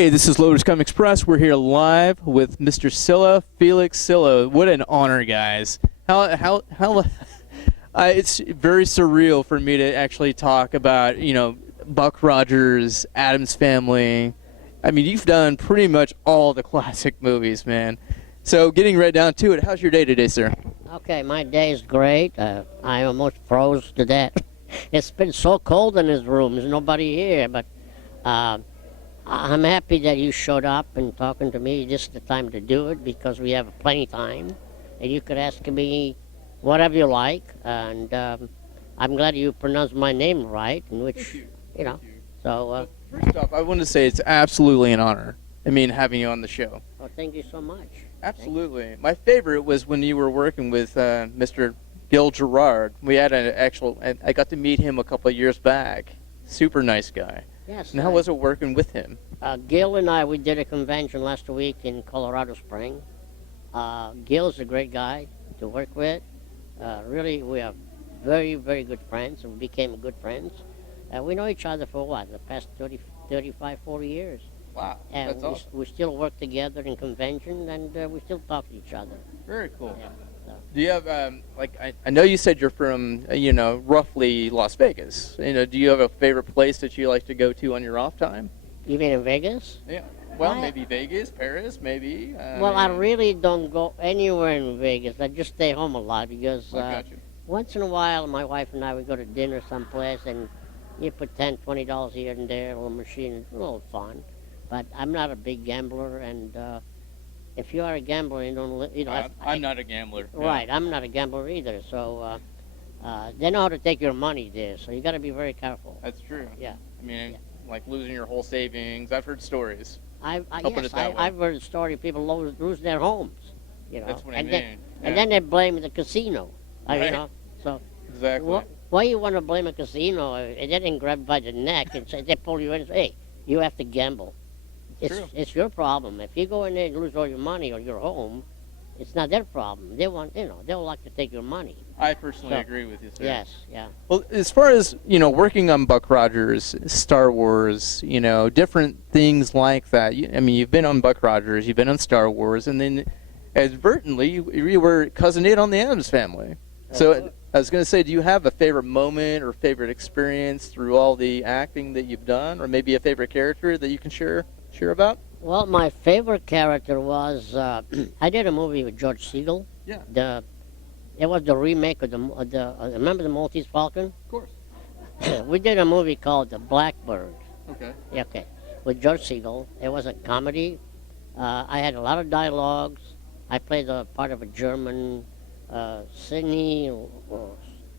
Hey, this is Lotus Come Express. We're here live with Mr. Silla, Felix Silla. What an honor, guys. It's very surreal for me to actually talk about, Buck Rogers, Addams Family. I mean, you've done pretty much all the classic movies, man. So getting right down to it, how's your day today, sir? Okay, my day is great. I almost froze to death. It's been so cold in this room. There's nobody here, but I'm happy that you showed up and talking to me. This is the time to do it because we have plenty of time, and you could ask me whatever you like. And I'm glad you pronounced my name right, in which Thank you. you know. Thank you. So. Well, first off, I want to say it's absolutely an honor. I mean, having you on the show. Well, thank you so much. Absolutely. My favorite was when you were working with Mr. Gil Gerard. We had I got to meet him a couple of years back. Super nice guy. Yes. And how was it working with him? Gil and we did a convention last week in Colorado Springs. Gil's a great guy to work with. Really, we are very, very good friends, and we became good friends. We know each other for what, the past 35, 40 years. Wow, And that's awesome. we still work together in convention, and we still talk to each other. Very cool. Yeah, so. Do you have, I know you said you're from, roughly Las Vegas. Do you have a favorite place that you like to go to on your off time? You mean in Vegas? Yeah. Well, maybe Vegas, Paris, maybe. I really don't go anywhere in Vegas. I just stay home a lot because I got you. once in a while, my wife and I would go to dinner someplace, and you put $10, $20 here and there, a little machine, it's a little fun. But I'm not a big gambler, and if you are a gambler, you don't. I'm not a gambler. Right, I'm not a gambler either. So they know how to take your money there. So you got to be very careful. That's true. Yeah. I mean, Yeah. like losing your whole savings. I've heard stories. I'll put Yes, it that way. I've heard a story of people lose their homes. That's what I and mean. Then, Yeah. And then they blame the casino. Right. So Exactly. why you want to blame a casino? And they didn't grab by the neck and say they pull you in and say, hey, you have to gamble. True. It's your problem. If you go in there and lose all your money or your home, it's not their problem. They want, they'll like to take your money. I personally agree with you, sir. Yes, yeah. Well, as far as, working on Buck Rogers, Star Wars, different things like that. You've been on Buck Rogers, you've been on Star Wars, and then advertently you were cousin Nate on the Addams Family. So I was going to say, do you have a favorite moment or favorite experience through all the acting that you've done, or maybe a favorite character that you can share about? Well, my favorite character was, I did a movie with George Segal. Yeah. It was the remake of remember the Maltese Falcon? Of course. We did a movie called The Blackbird. Okay. Yeah, okay. With George Segal. It was a comedy. I had a lot of dialogues. I played the part of a German, Sydney,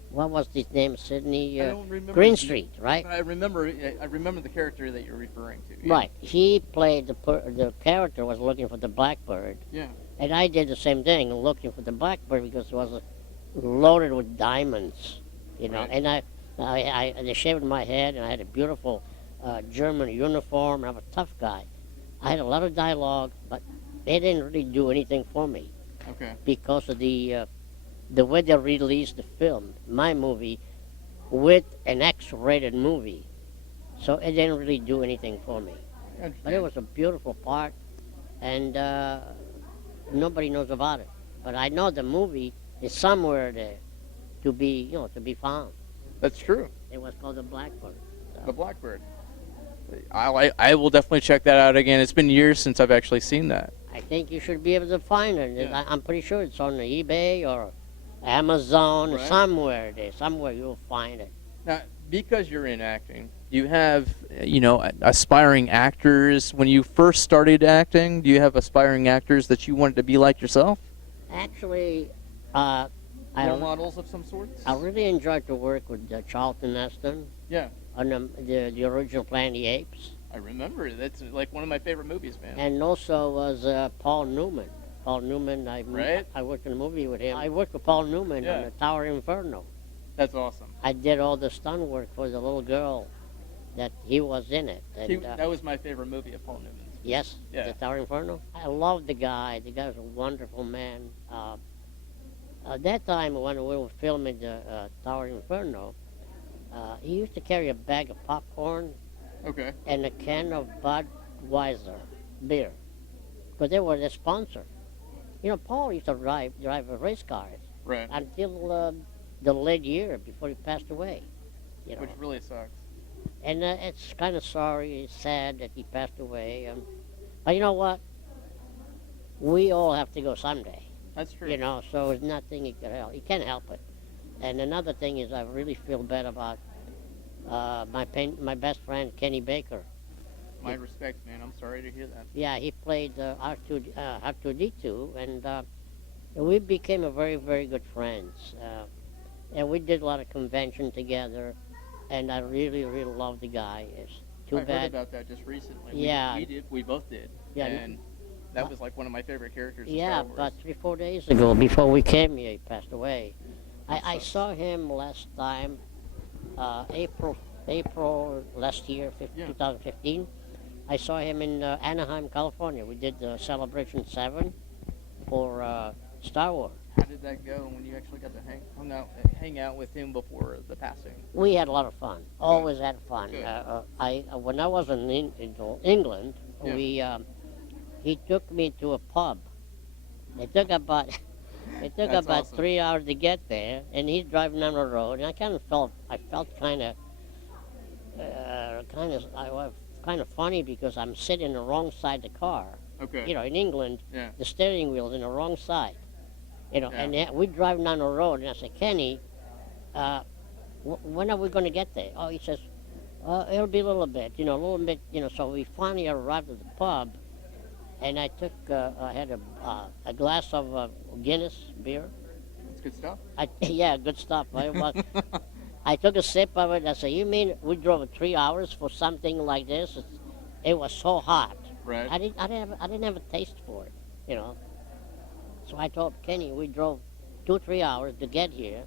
what was his name? Sydney I don't remember Greenstreet, right? I remember the character that you're referring to. Yeah. Right. He played the character was looking for the Blackbird. Yeah. And I did the same thing, looking for the Blackbird because it was loaded with diamonds, Right. And they shaved my head, and I had a beautiful German uniform. I'm a tough guy. I had a lot of dialogue, but they didn't really do anything for me Okay. because of the way they released the film, my movie, with an X-rated movie. So it didn't really do anything for me. But it was a beautiful part, and nobody knows about it. But I know the movie is somewhere there to be found. That's true. It was called The Blackbird. So. The Blackbird. I will definitely check that out again. It's been years since I've actually seen that. I think you should be able to find it. Yeah. I'm pretty sure it's on the eBay or Amazon, Right. Somewhere there. Somewhere you'll find it. Now, because you're in acting, you have, aspiring actors. When you first started acting, do you have aspiring actors that you wanted to be like yourself? Actually, Role models of some sorts? I really enjoyed to work with Charlton Heston Yeah, on the original Planet of the Apes. I remember. That's like one of my favorite movies, man. And also was Paul Newman. Paul Newman, Right. I worked in a movie with him. I worked with Paul Newman Yeah. on the Tower Inferno. That's awesome. I did all the stunt work for the little girl that he was in it. And, That was my favorite movie of Paul Newman's. yes, Yeah. the Tower Inferno. I love the guy. The guy was a wonderful man. At that time when we were filming the Tower Inferno, he used to carry a bag of popcorn Okay. and a can of Bud Budweiser beer because they were the sponsor. Paul used to drive race cars Right. until the late year before he passed away. Which really sucks. And it's kind of sorry, it's sad that he passed away. But you know what? We all have to go someday. That's true. So there's nothing you can help. You can't help it. And another thing is, I really feel bad about my best friend Kenny Baker. My respects, man. I'm sorry to hear that. Yeah, he played R2D2, and we became a very, very good friends. And we did a lot of convention together, and I really, really love the guy. It's too I heard bad. about that just recently. Yeah. We did. We both did. Yeah. And that was like one of my favorite characters in Yeah, Star Wars. but 3-4 days ago, before we came here, he passed away. I sucks. saw him last time, April last year, Yeah. 2015. I saw him in Anaheim, California. We did the Celebration 7 for Star Wars. How did that go when you actually got to hang out with him before the passing? We had a lot of fun. Always had fun. Good. When I was in England, Yeah. he took me to a pub. It took about That's awesome. 3 hours to get there, and he's driving down the road, and I felt kind of funny because I'm sitting on the wrong side of the car. Okay. In England, Yeah. the steering wheel's in the wrong side. Yeah. And we're driving down the road, and I said, Kenny, when are we going to get there? Oh, he says, it'll be a little bit, So we finally arrived at the pub, and I had a glass of Guinness beer. That's good stuff. Yeah, good stuff. I took a sip of it, and I said, you mean we drove 3 hours for something like this? It was so hot. Right. I didn't have a taste for it, So I told Kenny we drove 2-3 hours to get here,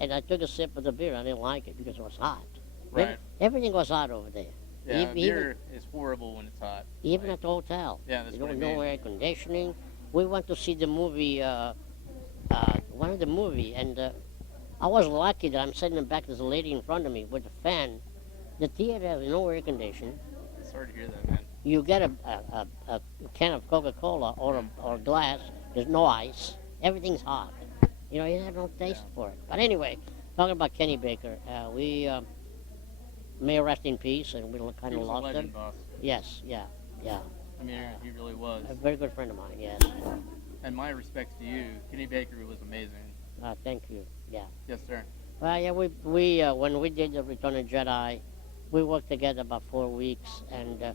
and I took a sip of the beer. I didn't like it because it was hot. Right. Everything was hot over there. Yeah, beer is horrible when it's hot. Even at the hotel. Yeah, that's You what I don't know mean. air conditioning. We went to see the movie, one of the movie, and I was lucky that I'm sitting in the back. There's a lady in front of me with a fan. The theater has no air conditioning. Sorry to hear that, man. You get a can of Coca-Cola or a glass. There's no ice. Everything's hot. You have no taste for it. But anyway, talking about Kenny Baker, we may rest in peace, and we kind He of was a lost legend, him. boss. Yes, yeah. I mean, he really was. A very good friend of mine. Yes. And my respects to you. Kenny Baker was amazing. Thank you. Yeah. Yes, sir. Well, yeah. We when we did the Return of Jedi, we worked together about 4 weeks, and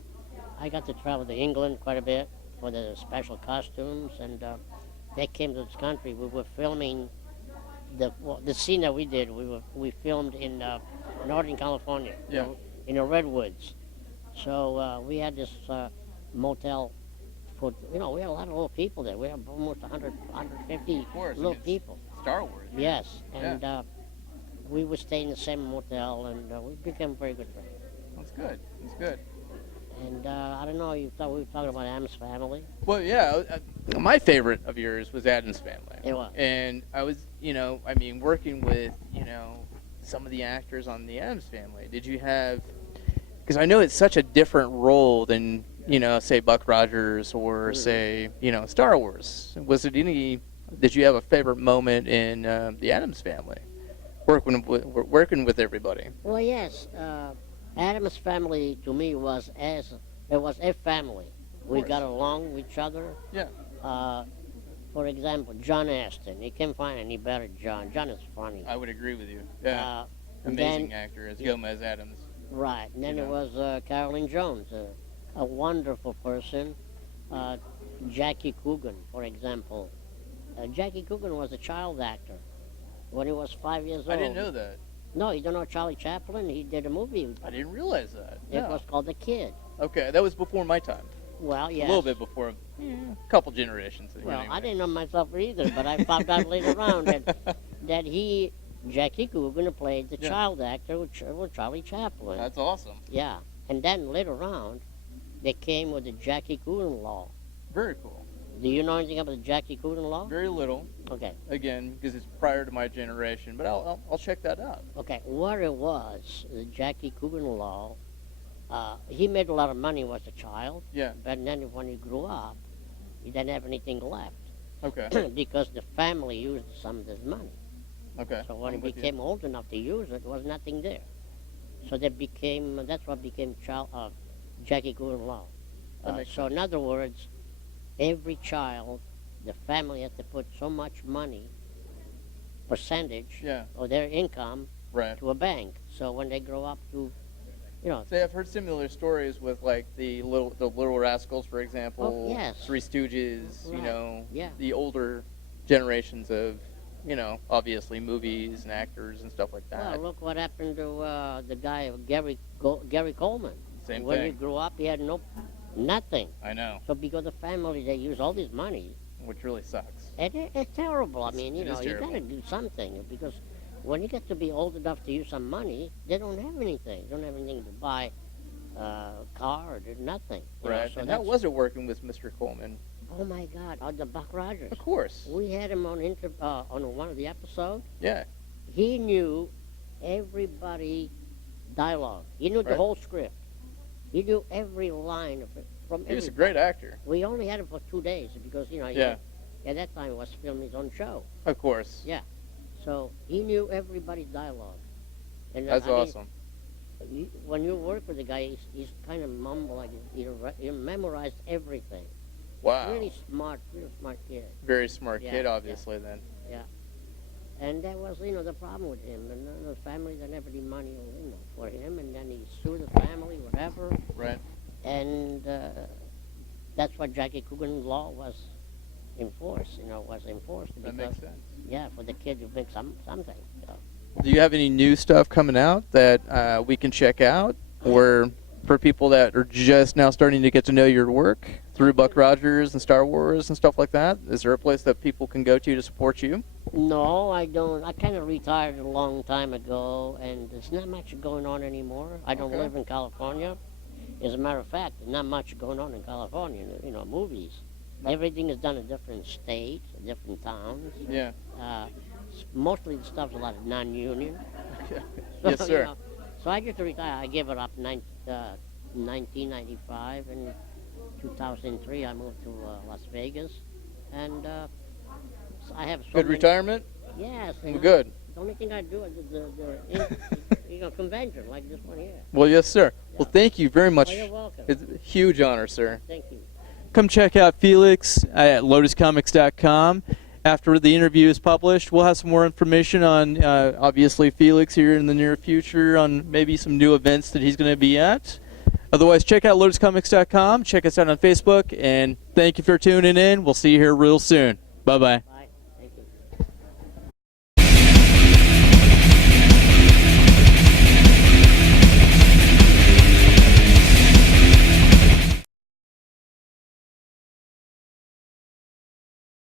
I got to travel to England quite a bit for the special costumes, and they came to this country. We were filming the scene that we did. We filmed in Northern California, Yeah. in the redwoods. So we had this motel for we had a lot of little people there. We had almost 150 Of course. I little mean, it's people. Star Wars. man. Yes, and we would stay in the same motel, and we became very good friends. That's good. That's good. And I don't know, we were talking about Addams Family. Well, yeah. My favorite of yours was Addams Family. It was. And I was, working with, some of the actors on the Addams Family. Did you have? Because I know it's such a different role than, say Buck Rogers or say, Star Wars. Did you have a favorite moment in the Addams Family, working with everybody? Well, yes. Addams Family to me was a family. We got along with each other. Yeah. For example, John Aston. You can't find any better John. John is funny. I would agree with you. Yeah. And Amazing then, actor as Gomez Addams. right. And then You it know. was Carolyn Jones, a wonderful person. Jackie Coogan, for example. Jackie Coogan was a child actor when he was 5 years old. I didn't know that. No, you don't know Charlie Chaplin? He did a movie. I didn't realize that. It No. was called The Kid. Okay, that was before my time. Well, yes. A little bit before, a couple generations. Well, anyway. I didn't know myself either, but I found out later on that Jackie Coogan played the Yeah. child actor with Charlie Chaplin. That's awesome. Yeah. And then later on, they came with the Jackie Coogan law. Very cool. Do you know anything about the Jackie Coogan law? Very little, Okay. again, because it's prior to my generation, but I'll check that out. Okay. What it was, the Jackie Coogan law, He made a lot of money when he was a child. Yeah. But then when he grew up, he didn't have anything left. Okay. Because the family used some of his money. Okay. So when I'm he with you. became old enough to use it, there was nothing there. So that's what became Jackie Coogan Law. That makes So in other words, every child, the family had to put so much money, percentage Yeah. of their income Right. to a bank. So when they grow up to, Say, I've heard similar stories with like the Little Rascals, for example. Oh, yes. Three Stooges. Right. Yeah. The older generations of, obviously movies and actors and stuff like that. Well, look what happened to the guy Gary Coleman. Same when thing. he grew up, he had nothing. I know, So because the family, they use all this money. which really sucks. It's terrible. I mean, It is you got to terrible. do something because when you get to be old enough to use some money, they don't have anything. They don't have anything to buy a car or nothing. Right. So And how was it working with Mr. Coleman? Oh my God! The Buck Rogers. Of course. We had him on one of the episodes. Yeah. He knew everybody dialogue. He knew the Right. whole script. He knew every line of it from He was a everybody. great actor. We only had him for 2 days because Yeah. at that time he was filming his own show. Of course. Yeah. So he knew everybody's dialogue. And That's I mean, awesome. when you work with a guy, he's kind of mumble, like he memorized everything. Wow. Really smart kid. Very smart Yeah, kid, yeah. obviously, then. And that was, the problem with him. And the family didn't have any money, for him. And then he sued the family, whatever. Right. And that's why Jackie Coogan Law was enforced. That makes sense. Yeah, for the kid to make something. Do you have any new stuff coming out that we can check out, or for people that are just now starting to get to know your work through Buck Rogers and Star Wars and stuff like that? Is there a place that people can go to support you? No, I don't. I kind of retired a long time ago, and there's not much going on anymore. I don't Okay. live in California. As a matter of fact, there's not much going on in California, movies. Everything is done in different states, different towns. Yeah. Mostly the stuff's a lot of non-union. Yes, sir. So I just retired. I gave it up in 1995. In 2003, I moved to Las Vegas. And so I have so Good many- retirement? Yes. Good. The only thing I do is the convention, like this one here. Well, yes, sir. Well, thank you very much. Oh, you're welcome. It's a huge honor, sir. Thank you. Come check out Felix at lotuscomics.com. After the interview is published, we'll have some more information on, obviously, Felix here in the near future, on maybe some new events that he's going to be at. Otherwise, check out lotuscomics.com. Check us out on Facebook. And thank you for tuning in. We'll see you here real soon. Bye-bye. Bye.